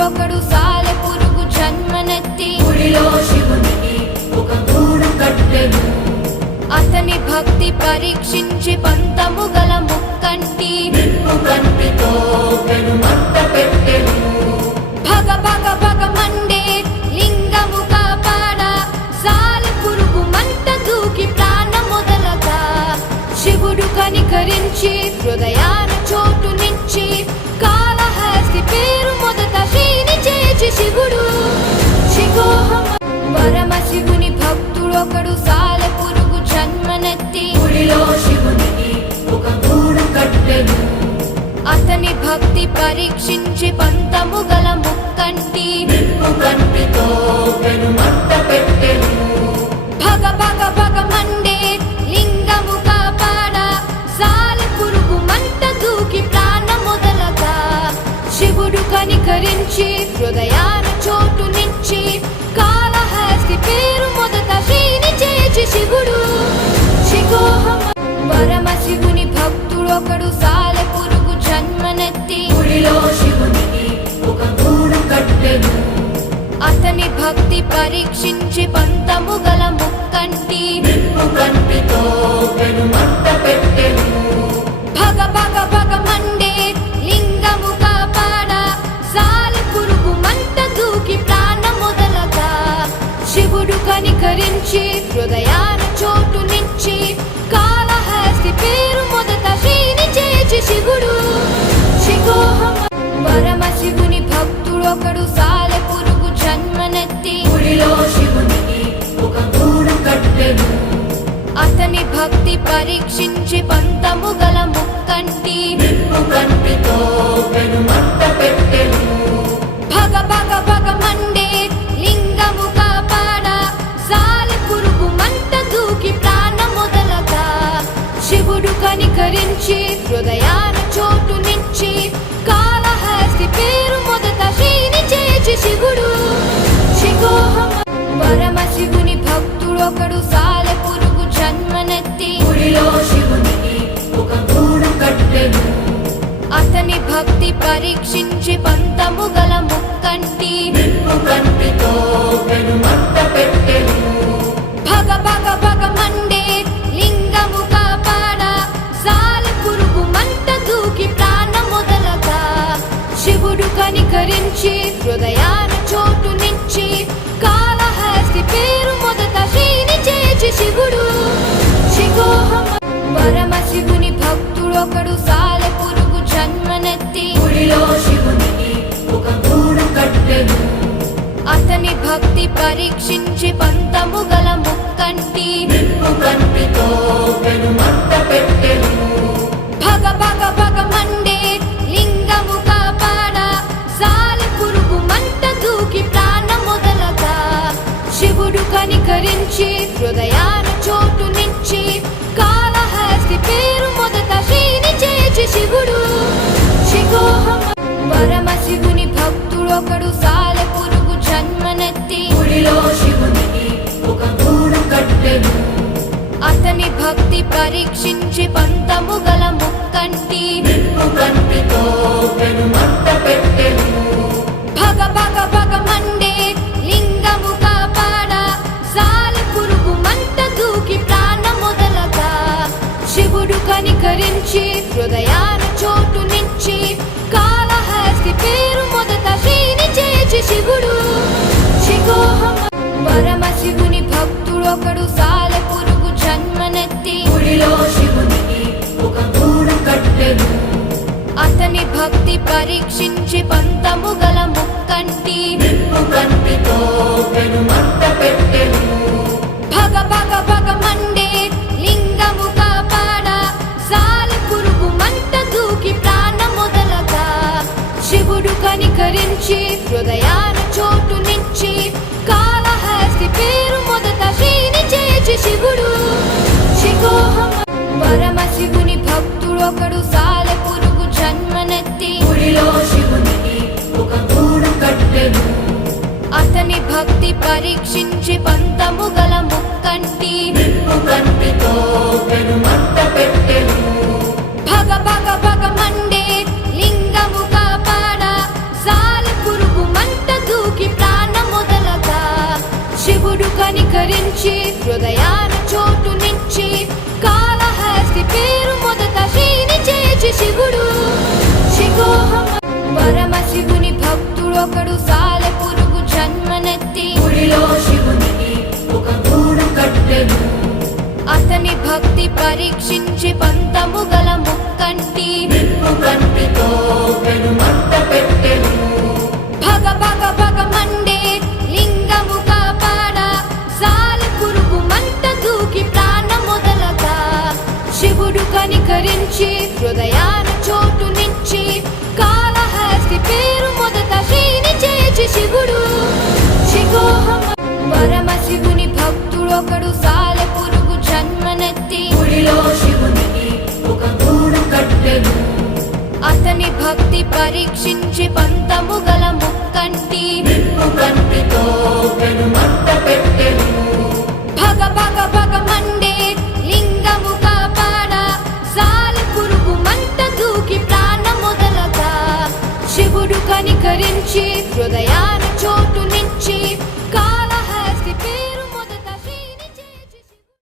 భక్తుడొకడు సాలె పురుగు జన్మనెత్తి గుడిలో శివునికి ఒక గూడు కట్టెను. అతని భక్తి పరీక్షించి పంతము గల ముక్కంటి నిప్పు కంటితో పెను మంట పెట్టెను. భగ భగ భగ మండే లింగము కాపాడ సాలె పురుగు మంట దూకి ప్రాణమొదలగా శివుడు కనికరించి హృదయాన చోటునిచ్చి కాళహస్తి పేరు మొదట శ్రీని చేచి శివుడు శిఖోహం పరమశివుని భక్తుడొకడు సాలె పురుగు జన్మనెత్తి గుడిలో శివునికి ఒక గూడు కట్టెను. అతని భక్తి పరీక్షించి పంతము గల ముక్కంటి నిప్పు కంటితో పెను మంట పెట్టెను. భగ భగ భగ మండే లింగము కాపాడ సాలె పురుగు మంట దూకి ప్రాణమొదలగా శివుడు కనికరించి హృదయాన చోటునిచ్చి కాళహస్తి పేరు మొదట శ్రీని చేచి శివుడు శిఖోహం పరమశివుని భక్తుడొకడు సాలె పురుగు జన్మనెత్తి గుడిలో శివునికి ఒక గూడు కట్టెను. అతని భక్తి పరీక్షించి పంతము గల ముక్కంటి నిప్పు కంటితో పెను మంట పెట్టెను. భగ భగ భగ మండే లింగము కాపాడ సాలె పురుగు మంట దూకి ప్రాణమొదలగా శివుడు కనికరించి హృదయాన చోటునిచ్చి కాళహస్తి పేరు మొదట శ్రీని చేచి శివుడు శిఖోహం పరమశివుని భక్తుడొకడు సాలె పురుగు జన్మనెత్తి గుడిలో శివునికి ఒక గూడు కట్టెను. అతని భక్తి పరీక్షించి పంతము గల ముక్కంటి నిప్పు కంటితో పెను మంట పెట్టెను. భగ భగ భగ మండే లింగము కాపాడ సాలె పురుగు మంట దూకి ప్రాణమొదలగా శివుడు కనికరించి హృదయాన చోటునిచ్చి కాళహస్తి పేరు మొదట శ్రీని చేచి శివుడు శిఖోహం పరమశివుని భక్తుడొకడు సాలె పురుగు జన్మనెత్తి గుడిలో శివునికి ఒక గూడు కట్టెను. అతని భక్తి పరీక్షించి పంతము గల ముక్కంటి నిప్పు కంటితో పెను మంట పెట్టెను. భగ భగ భగ మండే లింగము కాపాడ సాలె పురుగు మంట దూకి ప్రాణమొదలగా శివుడు కనికరించి హృదయాన చోటునిచ్చి కాళహస్తి పేరు మొదట శ్రీని చేచి శివుడు శిఖోహం పరమశివుని భక్తుడొకడు సాలె పురుగు జన్మనెత్తి గుడిలో శివునికి ఒక గూడు కట్టెను. అతని భక్తి పరీక్షించి పంతము గల ముక్కంటి నిప్పు కంటితో పెను మంట పెట్టెను. భగ భగ భగ మండే లింగము కాపాడ సాలె పురుగు మంట దూకి ప్రాణమొదలగా శివుడు కనికరించి హృదయాన చోటునిచ్చి కాళహస్తి పేరు మొదట శ్రీని చేచి శివుడు శిఖోహం పరమశివుని భక్తుడొకడు సాలె పురుగు జన్మనెత్తి గుడిలో శివునికి ఒక గూడు కట్టెను. అతని భక్తి పరీక్షించి పంతము గల ముక్కంటి నిప్పు కంటితో పెను మంట పెట్టెను. భగ భగ భగ మండే లింగము కాపాడ సాలె పురుగు మంట దూకి ప్రాణమొదలగా శివుడు కనికరించి హృదయాన చోటునిచ్చి కాళహస్తి పేరు మొదట శ్రీని చేచి శివుడు శిఖోహం పరమశివుని భక్తుడొకడు సాలె పురుగు జన్మనెత్తి గుడిలో శివునికి ఒక గూడు కట్టెను. అతని భక్తి పరీక్షించి పంతము గల ముక్కంటి నిప్పు కంటితో పెను మంట పెట్టెను. భగ భగ భగ మండే లింగము కాపాడ సాలె పురుగు మంట దూకి ప్రాణమొదలగా శివుడు కనికరించి హృదయాన చోటునిచ్చి కాళహస్తి పేరు మొదట శ్రీని చేచి శివుడు శిఖోహం పరమశివుని భక్తుడొకడు సాలె పురుగు జన్మనెత్తి గుడిలో శివునికి ఒక గూడు కట్టెను. అతని భక్తి పరీక్షించి పంతము గల ముక్కంటి నిప్పు కంటితో పెను మంట పెట్టెను. భగ భగ భగ మండే లింగము కాపాడ సాలె పురుగు కనికరించి హృదయాన చోటు నుంచి కాళహస్తి పేరు మొదట శ్రీని చేచి శివుడు శిఖోహం పరమశివుని భక్తుడొకడు సాలెపురుగు జన్మనెత్తి గుడిలో శివునికి ఒక గూడు కట్టెను అతని భక్తి పరీక్షించి పంతము గల ముక్కంటి నిప్పు కంటితో పెను మంట పెట్టెను భగ భగ భగ మండే లింగము కాపాడ సాలెపురుగు మంట దూకి ప్రాణం మొదలగా శివుడు కనికరించి హృదయాన చోటు నుంచి కాళహస్తి పేరు మొదట శ్రీని చేచి శివుడు శిఖోహం పరమశివుని భక్తుడొకడు సాలెపురుగు జన్మనెత్తి గుడిలో శివునికి ఒక గూడు కట్టెను అతని భక్తి పరీక్షించి పంతము గల ముక్కంటి నిప్పు కంటితో పెను మంట పెట్టెను భగ భగ భగ మండే లింగము కాపాడ సాలెపురుగు మంట దూకి ప్రాణం మొదలగా శివుడు కనికరించి హృదయాన